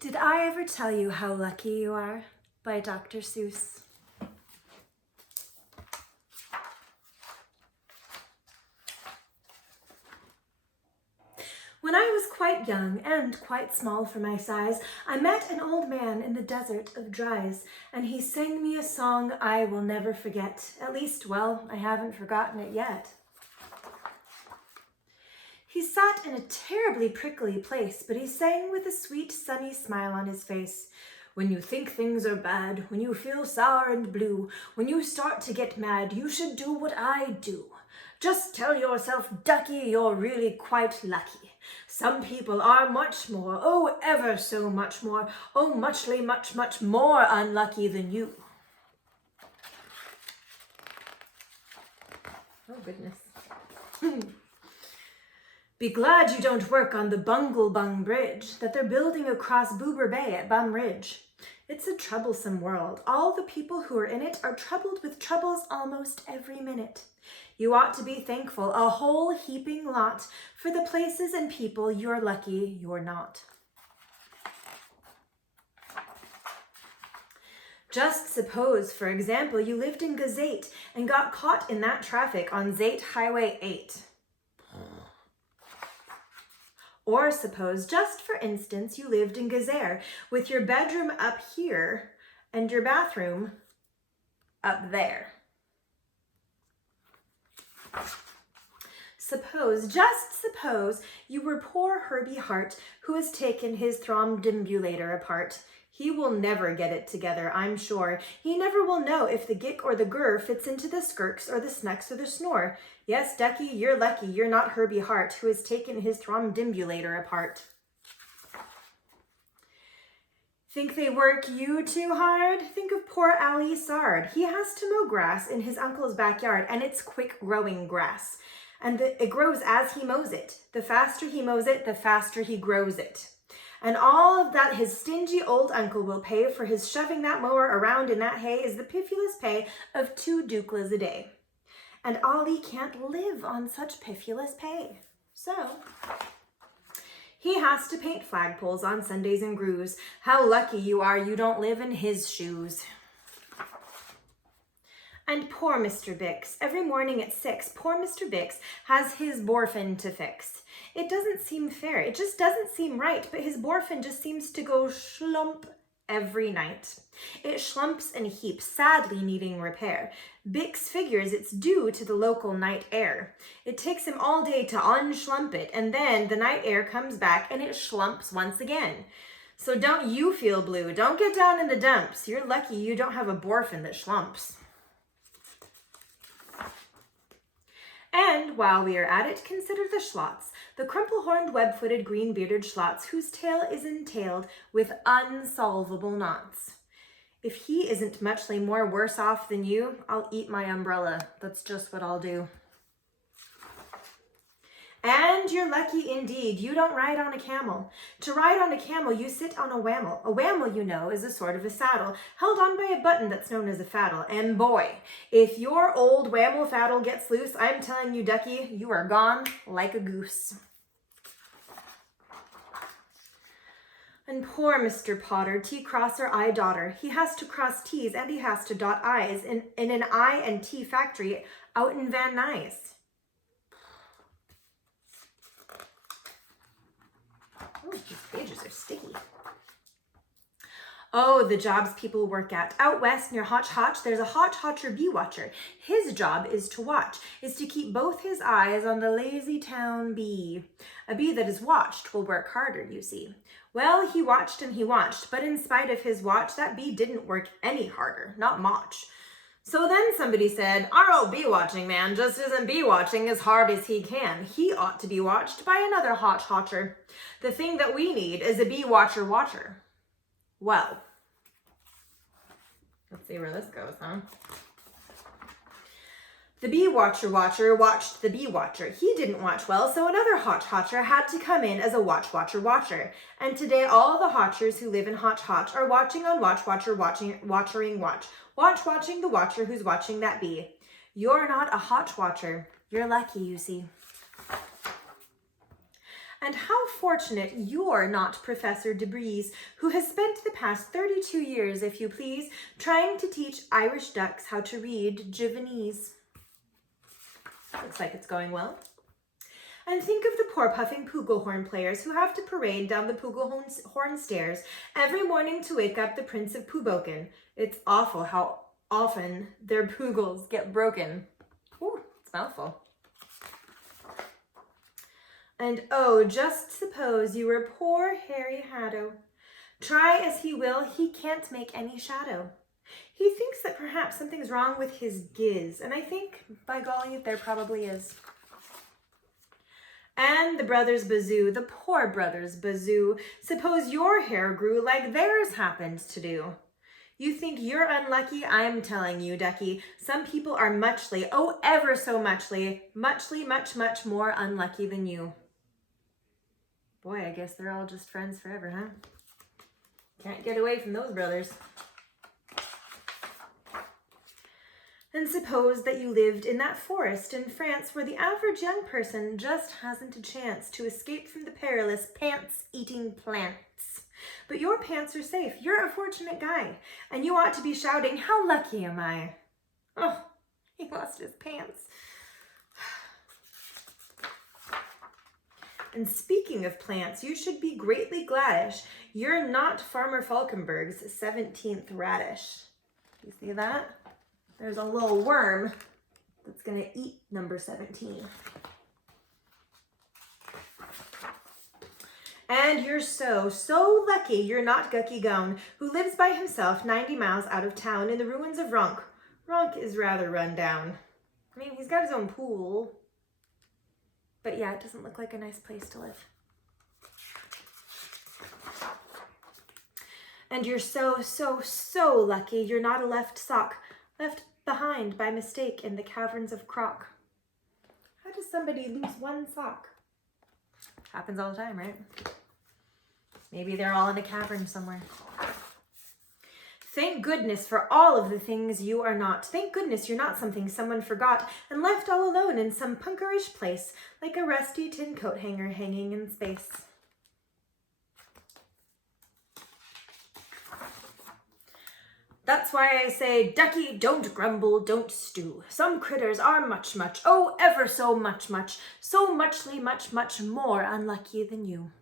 Did I ever tell you how lucky you are? By Dr. Seuss. When I was quite young and quite small for my size, I met an old man in the desert of Dries, and he sang me a song I will never forget. At least, well, I haven't forgotten it yet. He sat in a terribly prickly place, but he sang with a sweet, sunny smile on his face. When you think things are bad, when you feel sour and blue, when you start to get mad, you should do what I do. Just tell yourself, ducky, you're really quite lucky. Some people are much more, oh, ever so much more, oh, muchly, much, much more unlucky than you. Oh, goodness. Be glad you don't work on the Bungle Bung Bridge that they're building across Boober Bay at Bum Ridge. It's a troublesome world. All the people who are in it are troubled with troubles almost every minute. You ought to be thankful, a whole heaping lot, for the places and people you're lucky you're not. Just suppose, for example, you lived in Gazette and got caught in that traffic on Zate Highway 8. Or suppose, just for instance, you lived in Gazere with your bedroom up here and your bathroom up there. Suppose, just suppose, you were poor Herbie Hart who has taken his thrombdimbulator apart. He will never get it together, I'm sure. He never will know if the gick or the gur fits into the skirks or the snux or the snore. Yes, Ducky, you're lucky you're not Herbie Hart, who has taken his thrombdimbulator apart. Think they work you too hard? Think of poor Ali Sard. He has to mow grass in his uncle's backyard, and it's quick-growing grass. And it grows as he mows it. The faster he mows it, the faster he grows it. And all of that his stingy old uncle will pay for his shoving that mower around in that hay is the piffulous pay of 2 duklas a day. And Ollie can't live on such piffulous pay. So he has to paint flagpoles on Sundays and grooves. How lucky you are you don't live in his shoes. And poor Mr. Bix, every morning at 6, poor Mr. Bix has his borfin to fix. It doesn't seem fair, it just doesn't seem right, but his borfin just seems to go schlump every night. It schlumps and heaps, sadly needing repair. Bix figures it's due to the local night air. It takes him all day to unschlump it, and then the night air comes back and it schlumps once again. So don't you feel blue, don't get down in the dumps. You're lucky you don't have a borfin that schlumps. And while we are at it, consider the schlots, the crumple-horned, web-footed, green-bearded schlots whose tail is entailed with unsolvable knots. If he isn't muchly more worse off than you, I'll eat my umbrella. That's just what I'll do. And you're lucky indeed, you don't ride on a camel. To ride on a camel, you sit on a whammel. A whammel, you know, is a sort of a saddle, held on by a button that's known as a faddle. And boy, if your old whammel faddle gets loose, I'm telling you, Ducky, you are gone like a goose. And poor Mr. Potter, T-crosser, I-daughter. He has to cross T's and he has to dot I's in an I and T factory out in Van Nuys. Oh, these pages are sticky. Oh, the jobs people work at. Out west near Hotch Hotch, there's a Hotch Hotcher bee watcher. His job is to watch, is to keep both his eyes on the lazy town bee. A bee that is watched will work harder, you see. Well, he watched and he watched, but in spite of his watch, that bee didn't work any harder, not much. So then somebody said, our old bee watching man just isn't bee watching as hard as he can. He ought to be watched by another Hotch Hotcher. The thing that we need is a bee watcher. Well, let's see where this goes, huh? The bee watcher watched the bee watcher. He didn't watch well, so another Hotch Hotcher had to come in as a watch watcher. And today all the Hotchers who live in Hotch Hotch are watching on watch watching the watcher who's watching that bee. You're not a Hotch Watcher. You're lucky, you see. And how fortunate you're not Professor DeBreeze, who has spent the past 32 years, if you please, trying to teach Irish ducks how to read Javanese. Looks like it's going well. And think of the poor puffing Pooglehorn players who have to parade down the Pooglehorn stairs every morning to wake up the Prince of Pooboken. It's awful how often their poogles get broken. Ooh, it's a mouthful. And oh, just suppose you were poor Harry Haddo. Try as he will, he can't make any shadow. He thinks that perhaps something's wrong with his giz, and I think, by golly, there probably is. And the brothers Bazoo, the poor brothers Bazoo, suppose your hair grew like theirs happened to do. You think you're unlucky? I'm telling you, Ducky, some people are muchly, oh, ever so muchly, much more unlucky than you. Boy, I guess they're all just friends forever, huh? Can't get away from those brothers. And suppose that you lived in that forest in France where the average young person just hasn't a chance to escape from the perilous pants-eating plants. But your pants are safe. You're a fortunate guy, and you ought to be shouting, "How lucky am I?" Oh, he lost his pants. And speaking of plants, you should be greatly gladish. You're not Farmer Falkenberg's 17th radish. You see that? There's a little worm that's going to eat number 17. And you're so lucky you're not Gucky Gone, who lives by himself 90 miles out of town in the ruins of Ronk. Ronk is rather run down. I mean, he's got his own pool. But yeah, it doesn't look like a nice place to live. And you're so lucky you're not a left sock, left behind by mistake in the caverns of Croc. How does somebody lose one sock? Happens all the time, right? Maybe they're all in a cavern somewhere. Thank goodness for all of the things you are not. Thank goodness you're not something someone forgot and left all alone in some punkerish place, like a rusty tin coat hanger hanging in space. That's why I say, Ducky, don't grumble, don't stew. Some critters are much, oh, ever so much, so much more unlucky than you.